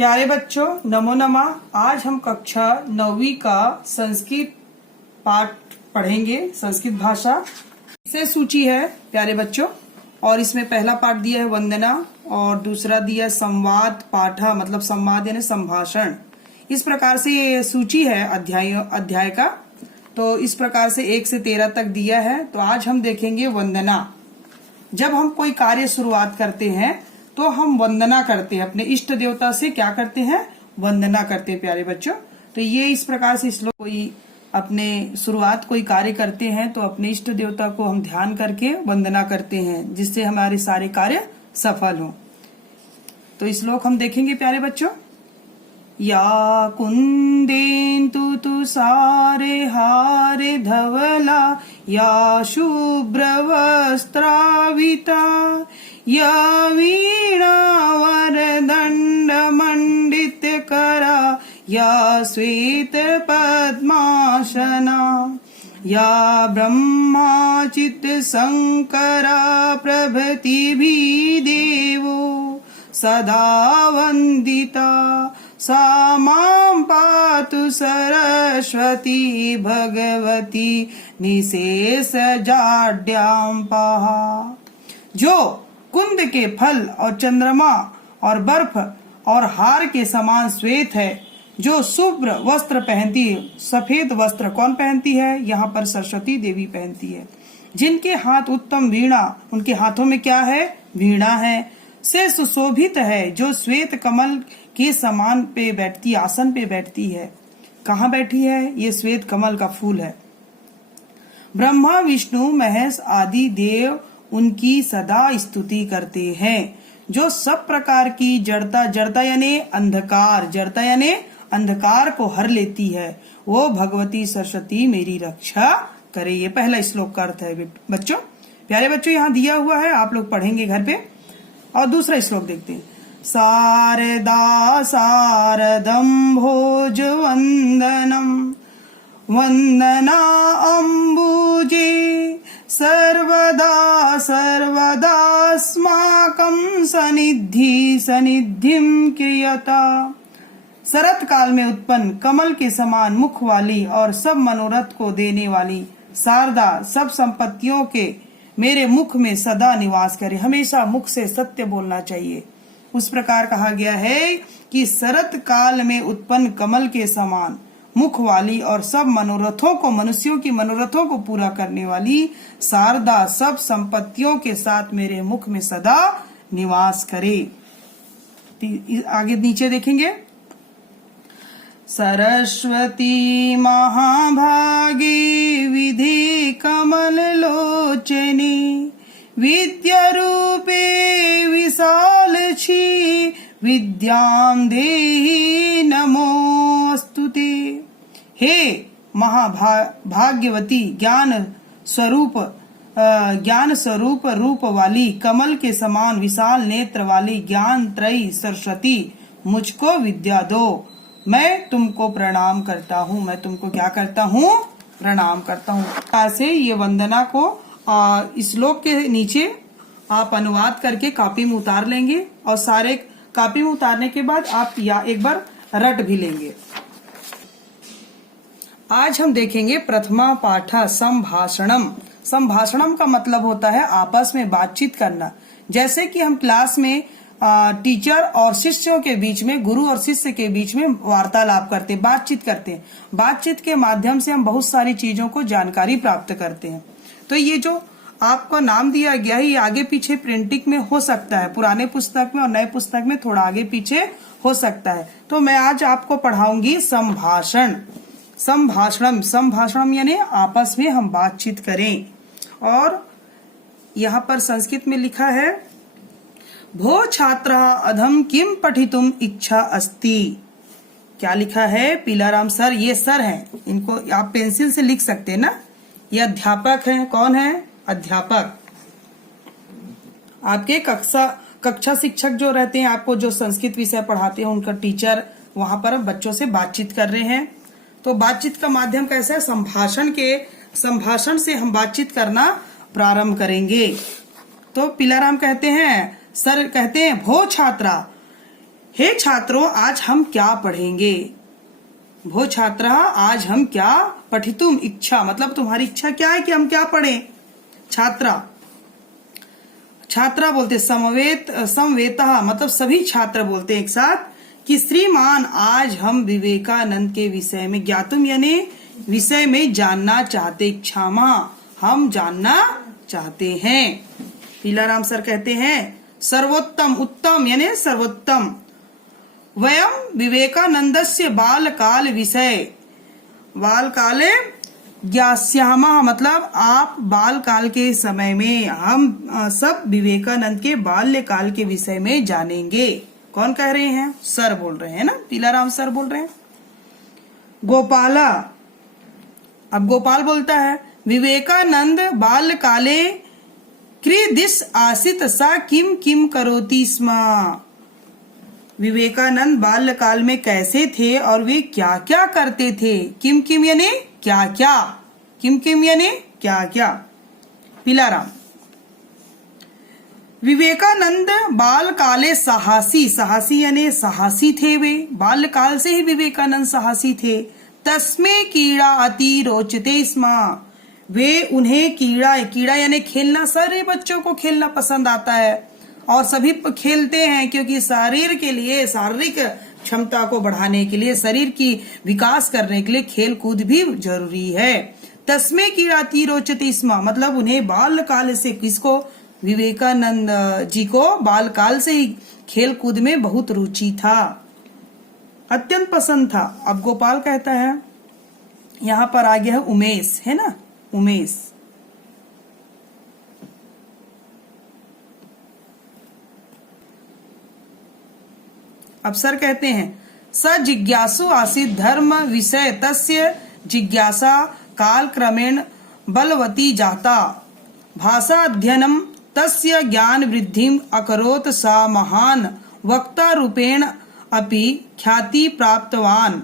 प्यारे बच्चों, नमो नमः। आज हम कक्षा 9वीं का संस्कृत पाठ पढ़ेंगे। संस्कृत भाषा से सूची है प्यारे बच्चों, और इसमें पहला पाठ दिया है वंदना और दूसरा दिया है संवाद पाठा, मतलब संवाद यानी संभाषण। इस प्रकार से ये सूची है अध्याय का। तो इस प्रकार से 1 से 13 तक दिया है। तो आज हम देखेंगे वंदना। जब हम कोई कार्य शुरुआत करते हैं तो हम वंदना करते हैं, अपने इष्ट देवता से क्या करते हैं, वंदना करते हैं प्यारे बच्चों। तो ये इस प्रकार से श्लोक, कोई अपने शुरुआत कोई कार्य करते हैं तो अपने इष्ट देवता को हम ध्यान करके वंदना करते हैं, जिससे हमारे सारे कार्य सफल हों। तो श्लोक हम देखेंगे प्यारे बच्चों। या कुंदेन्तु तुषारे हारे धवला या शुभ्रवस्त्राविता या वीणा वरदंड मंडितकरा या श्वेत पद्मासना या ब्रह्माचित शंकरा प्रभृतिभिः देवो सदा वंदिता सा मां पातु सरस्वती भगवती निशेष जाड्यां पहा। जो कुंद के फल और चंद्रमा और बर्फ और हार के समान श्वेत है, जो शुभ्र वस्त्र पहनती है। सफेद वस्त्र कौन पहनती है? यहाँ पर सरस्वती देवी पहनती है। जिनके हाथ उत्तम वीणा, उनके हाथों में क्या है? वीणा है। से सुशोभित है, जो श्वेत कमल के समान पे बैठती, आसन पे बैठती है। कहाँ बैठी है? ये श्वेत कमल का फूल है। ब्रह्मा विष्णु महेश आदि देव उनकी सदा स्तुति करते हैं। जो सब प्रकार की जड़ता यानी अंधकार, जड़ता यानी अंधकार को हर लेती है, वो भगवती सरस्वती मेरी रक्षा करे। ये पहला श्लोक का अर्थ है बच्चों। प्यारे बच्चों, यहाँ दिया हुआ है, आप लोग पढ़ेंगे घर पे। और दूसरा श्लोक देखते हैं। शारदा शारदं भोज वंदनम वंदना अम्बुजे सर्वदा सर्वदास्माकं सनिधिं क्रियता। शरत काल में उत्पन्न कमल के समान मुख वाली और सब मनोरथ को देने वाली शारदा सब संपत्तियों के मेरे मुख में सदा निवास करे। हमेशा मुख से सत्य बोलना चाहिए। उस प्रकार कहा गया है कि शरत काल में उत्पन्न कमल के समान मुख वाली और सब मनोरथों को, मनुष्यों की मनोरथों को पूरा करने वाली शारदा सब संपत्तियों के साथ मेरे मुख में सदा निवास करे। आगे नीचे देखेंगे। सरस्वती महाभागे विधि कमल लोचनी विद्यारूपे विशालक्षी विद्यां देहि नमोस्तुते। हे महाभाग्यवती, ज्ञान स्वरूप रूप वाली, कमल के समान विशाल नेत्र वाली ज्ञान त्रयी सरस्वती, मुझको विद्या दो। मैं तुमको प्रणाम करता हूँ। मैं तुमको क्या करता हूँ? प्रणाम करता हूँ। ऐसे ये वंदना को श्लोक के नीचे आप अनुवाद करके कॉपी में उतार लेंगे, और सारे कॉपी में उतारने के बाद आप या एक बार रट भी लेंगे। आज हम देखेंगे प्रथमा पाठा संभाषणम। संभाषणम का मतलब होता है आपस में बातचीत करना। जैसे कि हम क्लास में टीचर और शिष्यों के बीच में, गुरु और शिष्य के बीच में वार्तालाप करते हैं, बातचीत करते हैं। बातचीत के माध्यम से हम बहुत सारी चीजों को जानकारी प्राप्त करते हैं। तो ये जो आपको नाम दिया गया है, ये आगे पीछे प्रिंटिंग में हो सकता है, पुराने पुस्तक में और नए पुस्तक में थोड़ा आगे पीछे हो सकता है। तो मैं आज आपको पढ़ाऊंगी संभाषण। संभाषणम, संभाषणम यानी आपस में हम बातचीत करें। और यहाँ पर संस्कृत में लिखा है, भो छात्रा अधम किम पठितुम इच्छा अस्ति। क्या लिखा है? पीलाराम सर, ये सर हैं, इनको आप पेंसिल से लिख सकते हैं ना। ये अध्यापक हैं। कौन है? अध्यापक। आपके कक्षा शिक्षक जो रहते हैं, आपको जो संस्कृत विषय पढ़ाते हैं, उनका टीचर वहां पर बच्चों से बातचीत कर रहे हैं। तो बातचीत का माध्यम कैसा है? संभाषण से हम बातचीत करना प्रारंभ करेंगे। तो पीलाराम कहते हैं, सर कहते हैं, भो छात्रा, हे छात्रों, आज हम क्या पढ़ेंगे? भो छात्रः, आज हम क्या पठितुम इच्छा, मतलब तुम्हारी इच्छा क्या है कि हम क्या पढ़ें? छात्रा बोलते समवेतः, मतलब सभी छात्र बोलते एक साथ कि श्रीमान, आज हम विवेकानंद के विषय में, ज्ञातुम यानी विषय में जानना चाहते, इच्छामा हम जानना चाहते हैं। पीलाराम सर कहते हैं सर्वोत्तम, उत्तम यानी सर्वोत्तम, वयम विवेकानंदस्य बालकाल विषय, बालकाले ज्ञास्यामः, मतलब आप बालकाल के समय में हम सब विवेकानंद के बाल्यकाल के विषय में जानेंगे। कौन कह रहे हैं? सर बोल रहे हैं ना, पीलाराम सर बोल रहे हैं। गोपाला, अब गोपाल बोलता है विवेकानंद बाल्यकाले क्रीदिश आसित सा किम किम करोति स्म। विवेकानंद बाल्यकाल में कैसे थे और वे क्या क्या करते थे? किम किम यानी क्या क्या, किम किम यानी क्या क्या। पीलाराम, विवेकानंद बालकाले साहसी, साहसी यानी साहसी थे वे, बाल्यकाल से ही विवेकानंद साहसी थे। तस्मे कीड़ा अति रोचते स्म, वे उन्हें कीड़ा, कीड़ा यानी खेलना, सारे बच्चों को खेलना पसंद आता है और सभी खेलते हैं क्योंकि शरीर के लिए, शारीरिक क्षमता को बढ़ाने के लिए, शरीर की विकास करने के लिए खेल कूद भी जरूरी है। तस्मे कीड़ा रोचते स्म, मतलब उन्हें बालकाल से, किसको? विवेकानंद जी को बालकाल से ही खेल कूद में बहुत रुचि था, अत्यंत पसंद था। अब गोपाल कहता है, यहाँ पर आ गया है उमेश, है ना, उमेश। अब सर कहते हैं स जिज्ञासु आसीत् धर्म विषय तस्य जिज्ञासा काल क्रमेण बलवती जाता, भाषा अध्ययनम तस्य ज्ञान वृद्धिम अकरोत्, सा महान वक्ता रूपेण अपि ख्याति प्राप्तवान।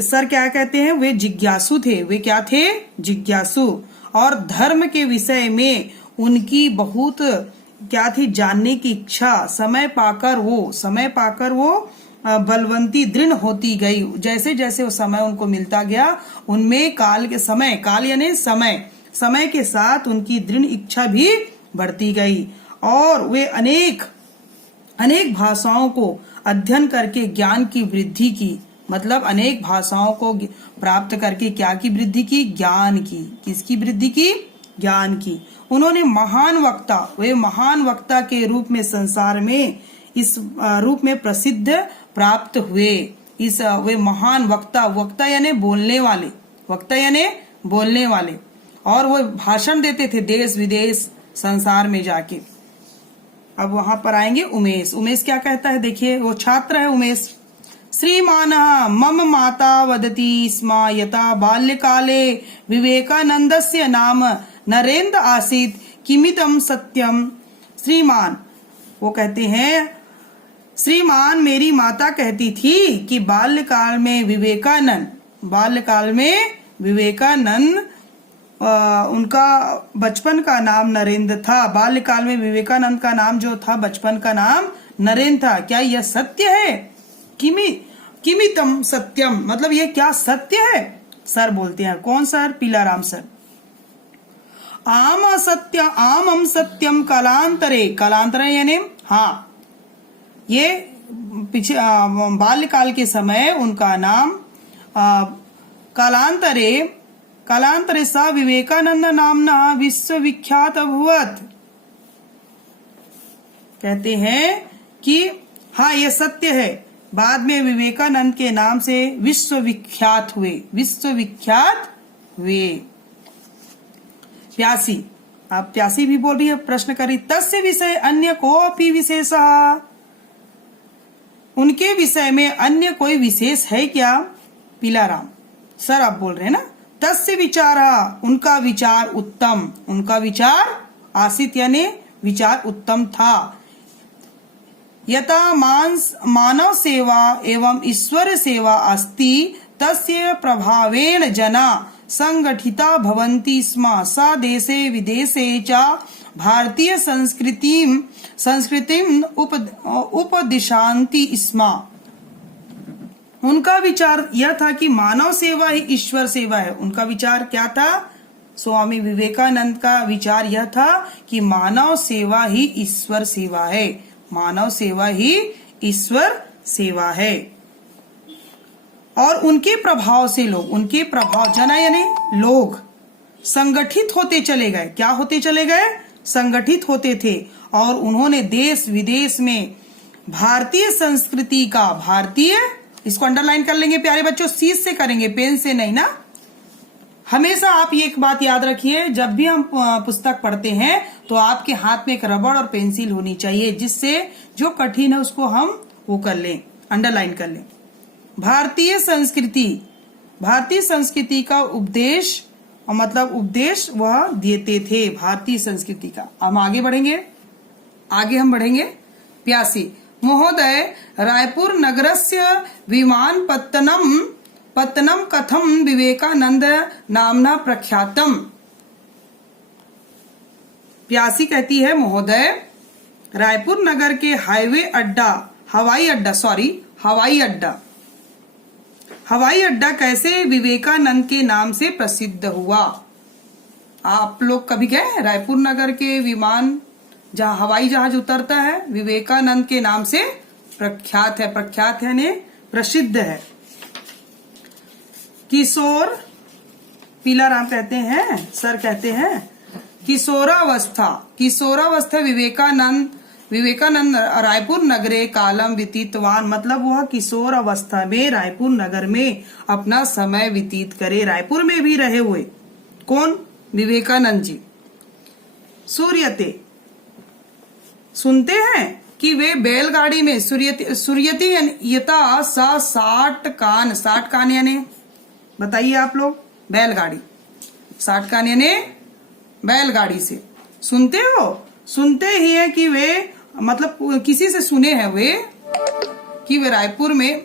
सर क्या कहते हैं? वे जिज्ञासु थे, वे क्या थे? जिज्ञासु, और धर्म के विषय में उनकी बहुत क्या थी? जानने की इच्छा। समय पाकर वो बलवंती दृढ़ होती गई। जैसे जैसे वो समय उनको मिलता गया, उनमें काल यानी समय के साथ उनकी दृढ़ इच्छा भी बढ़ती गई और वे अनेक भाषाओं को अध्ययन करके ज्ञान की वृद्धि की, मतलब अनेक भाषाओं को प्राप्त करके क्या की वृद्धि की? ज्ञान की। किसकी वृद्धि की? ज्ञान की। उन्होंने वे महान वक्ता के रूप में संसार में इस रूप में प्रसिद्ध प्राप्त हुए। वे महान वक्ता यानी बोलने वाले, और वो भाषण देते थे देश विदेश संसार में जाके। अब वहां पर आएंगे उमेश क्या कहता है? देखिए, वो छात्र है उमेश। श्रीमानः मम माता वदति स्म यथा बाल्यकाले विवेकानन्दस्य नाम नरेंद्र आसीत् किमिदं सत्यम। श्रीमान, वो कहते हैं, श्रीमान मेरी माता कहती थी कि बाल्यकाल में विवेकानंद उनका बचपन का नाम नरेंद्र था। बाल्यकाल में विवेकानंद का नाम जो था, बचपन का नाम नरेंद्र था। क्या यह सत्य है? किमितम सत्यम, मतलब ये क्या सत्य है? सर बोलते हैं, कौन सर? पीलाराम सर। आमम सत्यम कालांतरे यानी हाँ, ये पीछे बाल्यकाल के समय उनका नाम कालांतरे सा विवेकानंद नामना विश्वविख्यात अभवत्। कहते हैं कि हाँ, ये सत्य है, बाद में विवेकानंद के नाम से विश्वविख्यात हुए। प्यासी, आप प्यासी भी बोल रही है, प्रश्न करी। तस्य विषय अन्य कोऽपि विशेषः, उनके विषय में अन्य कोई विशेष है क्या? पीलाराम सर आप बोल रहे हैं ना। तस्य विचारः, उनका विचार उत्तम, उनका विचार आसित यानी विचार उत्तम था। यथा मानव सेवा एवं ईश्वर सेवा अस्ति तस्य प्रभावेण जना संगठिता भवन्ति स्म। सा देशे विदेशे च भारतीय संस्कृतिम उपदिशान्ति स्म। उनका विचार यह था कि मानव सेवा ही ईश्वर सेवा है। उनका विचार क्या था? स्वामी विवेकानंद का विचार यह था कि मानव सेवा ही ईश्वर सेवा है। मानव सेवा ही ईश्वर सेवा है। और उनके प्रभाव से उनके प्रभाव जना यानी लोग संगठित होते चले गए। क्या होते चले गए? संगठित होते थे। और उन्होंने देश विदेश में भारतीय संस्कृति का, भारतीय, इसको अंडरलाइन कर लेंगे प्यारे बच्चों, सीध से करेंगे, पेन से नहीं ना। हमेशा आप ये एक बात याद रखिए, जब भी हम पुस्तक पढ़ते हैं तो आपके हाथ में एक रबड़ और पेंसिल होनी चाहिए, जिससे जो कठिन है उसको हम वो कर लें, अंडरलाइन कर लें। भारतीय संस्कृति का उपदेश, मतलब उपदेश वह देते थे भारतीय संस्कृति का। हम आगे हम बढ़ेंगे। प्यासी महोदय, रायपुर नगरस्य विमानपत्तनम कथम विवेकानंद नामना प्रख्यातम। प्यासी कहती है, महोदय, रायपुर नगर के हवाई अड्डा कैसे विवेकानंद के नाम से प्रसिद्ध हुआ? आप लोग कभी गए? रायपुर नगर के विमान जहां हवाई जहाज उतरता है, विवेकानंद के नाम से प्रख्यात है। प्रख्यात है ने प्रसिद्ध है। किशोर, पीलाराम कहते हैं, सर कहते हैं, किशोरावस्था विवेकानंद रायपुर नगरे कालम व्यतीतवान, मतलब वह किशोर अवस्था में रायपुर नगर में अपना समय व्यतीत करे। रायपुर में भी रहे हुए कौन? विवेकानंद जी। सूर्यते, सुनते हैं कि वे बैलगाड़ी में सूर्यति यथा सा 60 कान यानी, बताइए आप लोग, बैलगाड़ी, 60 कान यानी बैलगाड़ी से। सुनते हो? सुनते ही है कि वे, मतलब किसी से सुने हैं वे कि वे रायपुर में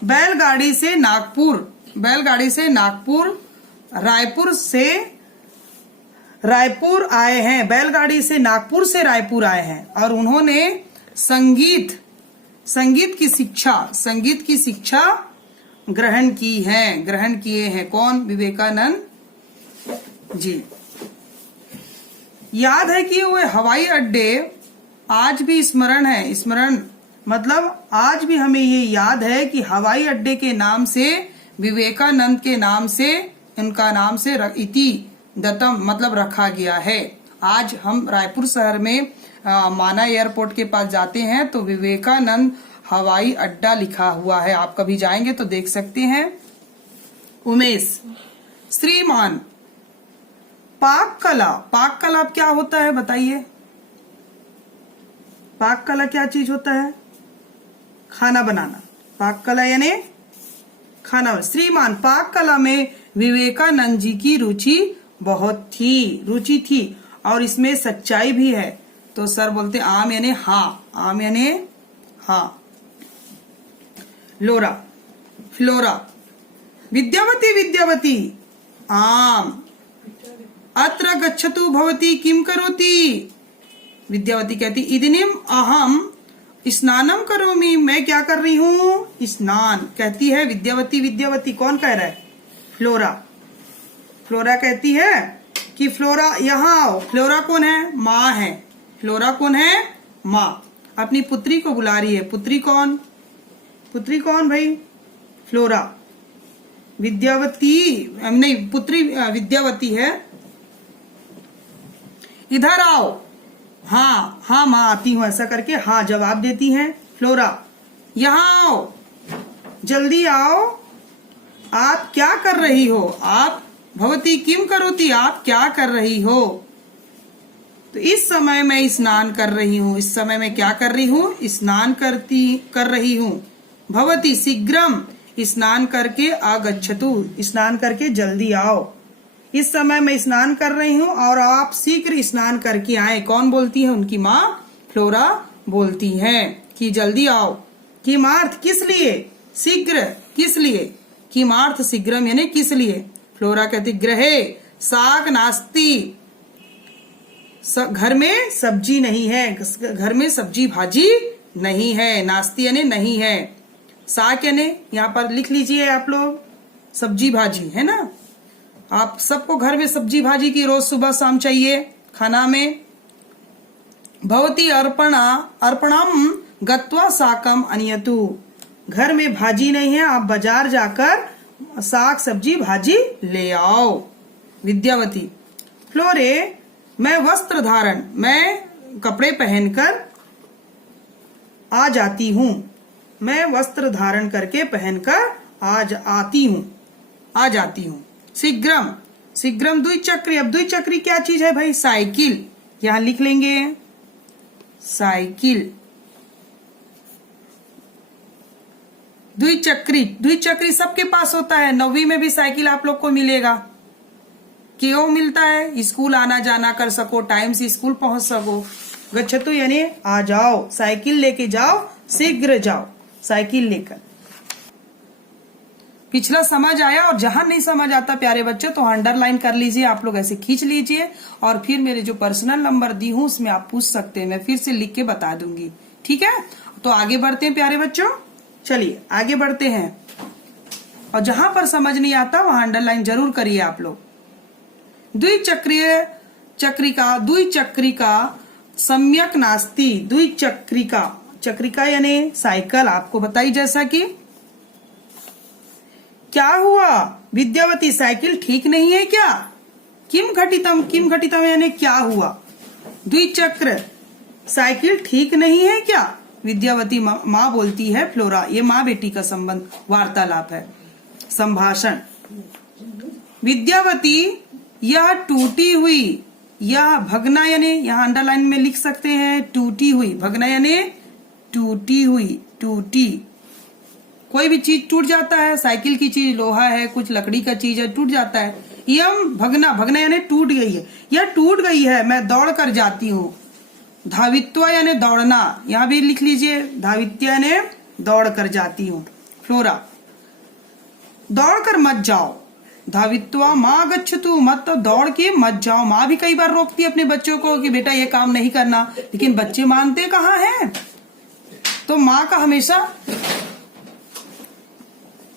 बैलगाड़ी से नागपुर रायपुर आए हैं। बैलगाड़ी से नागपुर से रायपुर आए हैं और उन्होंने संगीत की शिक्षा ग्रहण किए हैं। कौन? विवेकानंद जी। याद है कि वे हवाई अड्डे आज भी स्मरण मतलब आज भी हमें ये याद है कि हवाई अड्डे के नाम से, विवेकानंद के नाम से, उनका नाम से इति दत्तम मतलब रखा गया है। आज हम रायपुर शहर में माना एयरपोर्ट के पास जाते हैं तो विवेकानंद हवाई अड्डा लिखा हुआ है। आप कभी जाएंगे तो देख सकते हैं। उमेश, श्रीमान, पाक कला क्या होता है बताइए? पाक कला क्या चीज होता है? खाना बनाना। पाक कला यानी खाना। श्रीमान, पाक कला में विवेकानंद जी की रुचि थी और इसमें सच्चाई भी है। तो सर बोलते आम यानी हाँ। फ्लोरा, विद्यावती, आम, अत्र गच्छतु भवती किम करोति? विद्यावती कहती इदनीम अहम स्नानम करोमि, मैं क्या कर रही हूँ? स्नान। कहती है विद्यावती कौन कह रहा है? फ्लोरा कहती है कि फ्लोरा यहाँ आओ। फ्लोरा कौन है? माँ है। फ्लोरा कौन है? माँ। अपनी पुत्री को बुला रही है। पुत्री कौन भाई? फ्लोरा। पुत्री विद्यावती है। इधर आओ। हाँ माँ आती हूँ, ऐसा करके हाँ जवाब देती है फ्लोरा। यहाँ आओ, जल्दी आओ। आप क्या कर रही हो? आप भवती किम करोति, आप क्या कर रही हो? तो इस समय मैं स्नान कर रही हूँ। इस समय मैं क्या कर रही हूँ? स्नान कर रही हूँ। भवती शीघ्रम, स्नान करके आगच्छतु, स्नान करके जल्दी आओ। इस समय मैं स्नान कर रही हूँ और आप शीघ्र स्नान करके आए। कौन बोलती है? उनकी माँ फ्लोरा बोलती है कि जल्दी आओ। किमार्थ, किस लिए? शीघ्र, किस लिए? किमार्थ शीघ्रम यानी किस लिए। फ्लोरा कहती गृहे साग नास्ति, घर में सब्जी नहीं है, घर में सब्जी भाजी नहीं है। नास्ति यानी नहीं है, साग यानी यहाँ पर लिख लीजिए आप लोग सब्जी भाजी है ना। आप सबको घर में सब्जी भाजी की रोज सुबह शाम चाहिए खाना में। भवती अर्पणम गत्वा साकम अनियतु, घर में भाजी नहीं है, आप बाजार जाकर साग सब्जी भाजी ले आओ। विद्यावती फ्लोरे मैं वस्त्र धारण, मैं कपड़े पहनकर आ जाती हूँ, मैं वस्त्र धारण करके पहनकर आ जाती हूँ। शीघ्रम, शीघ्रम द्विचक्री, अब द्विचक्री क्या चीज है भाई, साइकिल, यहां लिख लेंगे साइकिल। द्विचक्री, द्विचक्री सबके पास होता है, 9वीं में भी साइकिल आप लोग को मिलेगा। क्यों मिलता है, स्कूल आना जाना कर सको, टाइम से स्कूल पहुंच सको। गच्छतु यानी आ जाओ, साइकिल लेके जाओ, शीघ्र जाओ साइकिल लेकर। पिछला समझ आया, और जहां नहीं समझ आता प्यारे बच्चों तो अंडरलाइन कर लीजिए, आप लोग ऐसे खींच लीजिए, और फिर मेरे जो पर्सनल नंबर दी हूं उसमें आप पूछ सकते हैं, मैं फिर से लिख के बता दूंगी। ठीक है, तो आगे बढ़ते हैं प्यारे बच्चों, चलिए आगे बढ़ते हैं। और जहां पर समझ नहीं आता वहां अंडरलाइन जरूर करिए आप लोग। द्विचक्रीय चक्रिका, द्विचक्रिका सम्यक नास्ति, द्विचक्रिका, चक्रिका यानी साइकिल आपको बताई, जैसा कि क्या हुआ विद्यावती साइकिल ठीक नहीं है क्या। किम घटितम, किम घटितम यानी क्या हुआ। द्विचक्र साइकिल ठीक नहीं है क्या। विद्यावती माँ बोलती है फ्लोरा, ये माँ बेटी का संबंध वार्तालाप है, संभाषण। विद्यावती यह टूटी हुई, यह भगना यानी यहाँ अंडरलाइन में लिख सकते हैं टूटी हुई, भगना यानी टूटी हुई, टूटी। कोई भी चीज टूट जाता है, साइकिल की चीज लोहा है, कुछ लकड़ी का चीज है, टूट जाता है। यम भगना, भगना यानी टूट गई है, यह टूट गई है, मैं दौड़ कर जाती हूँ। धावित्व यानी दौड़ना, यहाँ भी लिख लीजिए धावित्व यानी दौड़ कर जाती हूँ। फ्लोरा दौड़ कर मत जाओ, धावित्वा माँ गच्छतु, मत तो दौड़ के मत जाओ। माँ भी कई बार रोकती है अपने बच्चों को कि बेटा ये काम नहीं करना, लेकिन बच्चे मानते कहाँ हैं। तो माँ का हमेशा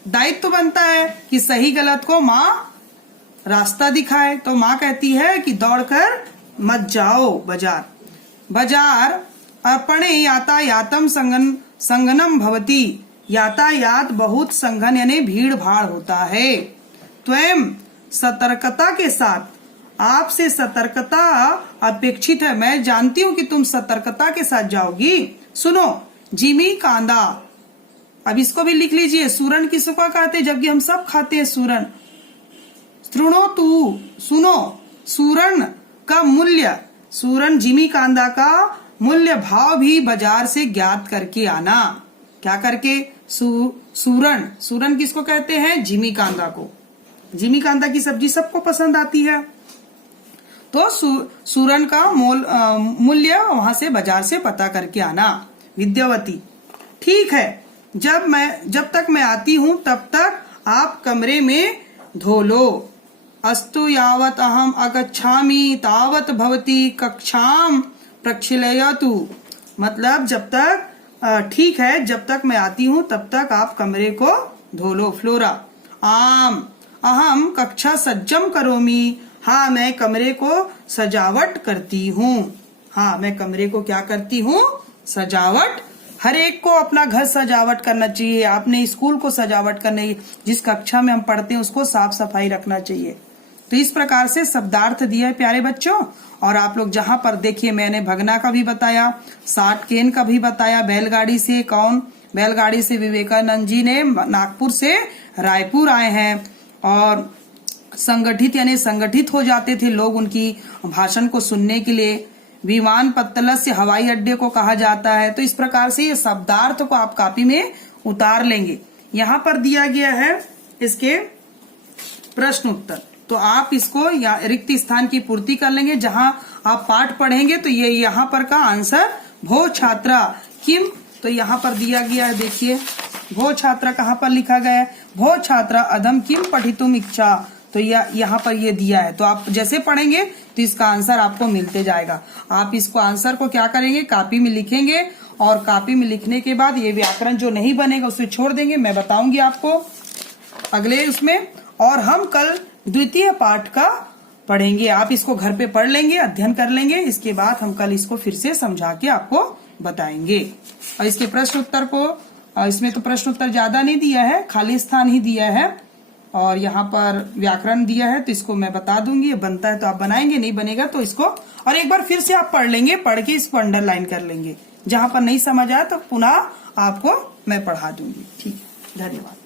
दायित्व बनता है कि सही गलत को माँ रास्ता दिखाए। तो माँ कहती है कि दौड़कर मत जाओ बाजार। बाजार अर्पणे यातायातम संगनम भवती, यातायात बहुत संघन यानी भीड़ भाड़ होता है। स्वयं सतर्कता के साथ, आपसे सतर्कता अपेक्षित है, मैं जानती हूँ कि तुम सतर्कता के साथ जाओगी। सुनो जिमी कांदा, अब इसको भी लिख लीजिए, सूरन किसको कहते हैं, जबकि हम सब खाते हैं सूरन। श्रुणो तू, सुनो, सूरन का मूल्य, सूरन जिमी कांदा का मूल्य भाव भी बाजार से ज्ञात करके आना। क्या करके, सूरन, सूरन किसको कहते हैं, जिमी कांदा को। जिमी कांदा की सब्जी सबको पसंद आती है, तो सूरन का मूल्य वहां से बाजार से पता करके आना। विद्यावती ठीक है, जब तक मैं आती हूँ तब तक आप कमरे में धो लो। अस्तु यावत अहम अगच्छामि तावत भवती कक्षाम प्रक्षालयतु, मतलब जब तक ठीक है, जब तक मैं आती हूँ तब तक आप कमरे को धो लो। फ्लोरा आम अहम कक्षा सज्जम करोमि, हाँ मैं कमरे को सजावट करती हूँ। हाँ मैं कमरे को क्या करती हूँ, सजावट। हर एक को अपना घर सजावट करना चाहिए, आपने स्कूल को सजावट करना चाहिए, जिस कक्षा में हम पढ़ते हैं उसको साफ सफाई रखना चाहिए। तो इस प्रकार से शब्दार्थ दिया है प्यारे बच्चों। और आप लोग जहां पर देखिए, मैंने भगना का भी बताया, साठ केन का भी बताया, बैलगाड़ी से कौन, बैलगाड़ी से विवेकानंद जी ने नागपुर से रायपुर आए हैं, और संगठित यानी संगठित हो जाते थे लोग उनकी भाषण को सुनने के लिए। विमान पत्तल से हवाई अड्डे को कहा जाता है। तो इस प्रकार से ये शब्दार्थ को आप कॉपी में उतार लेंगे। यहाँ पर दिया गया है इसके प्रश्न उत्तर, तो आप इसको या रिक्त स्थान की पूर्ति कर लेंगे। जहां आप पाठ पढ़ेंगे तो ये यहाँ पर का आंसर भो छात्रा किम, तो यहाँ पर दिया गया है, देखिए भो छात्र कहाँ पर लिखा गया है? भो छात्र अधम किम पठितुम इच्छा, तो यहाँ पर ये दिया है। तो आप जैसे पढ़ेंगे तो इसका आंसर आपको मिलते जाएगा। आप इसको आंसर को क्या करेंगे, कापी में लिखेंगे और कापी में लिखने के बाद ये व्याकरण जो नहीं बनेगा उसे छोड़ देंगे, मैं बताऊंगी आपको अगले उसमें। और हम कल द्वितीय पाठ का पढ़ेंगे। आप इसको घर पे पढ़ लेंगे, अध्ययन कर लेंगे, इसके बाद हम कल इसको फिर से समझा के आपको बताएंगे। और इसके प्रश्न उत्तर को, इसमें तो प्रश्न उत्तर ज्यादा नहीं दिया है, खाली स्थान ही दिया है और यहाँ पर व्याकरण दिया है, तो इसको मैं बता दूंगी। ये बनता है तो आप बनाएंगे, नहीं बनेगा तो इसको और एक बार फिर से आप पढ़ लेंगे, पढ़ के इसको अंडरलाइन कर लेंगे। जहां पर नहीं समझ आया तो पुनः आपको मैं पढ़ा दूंगी। ठीक है, धन्यवाद।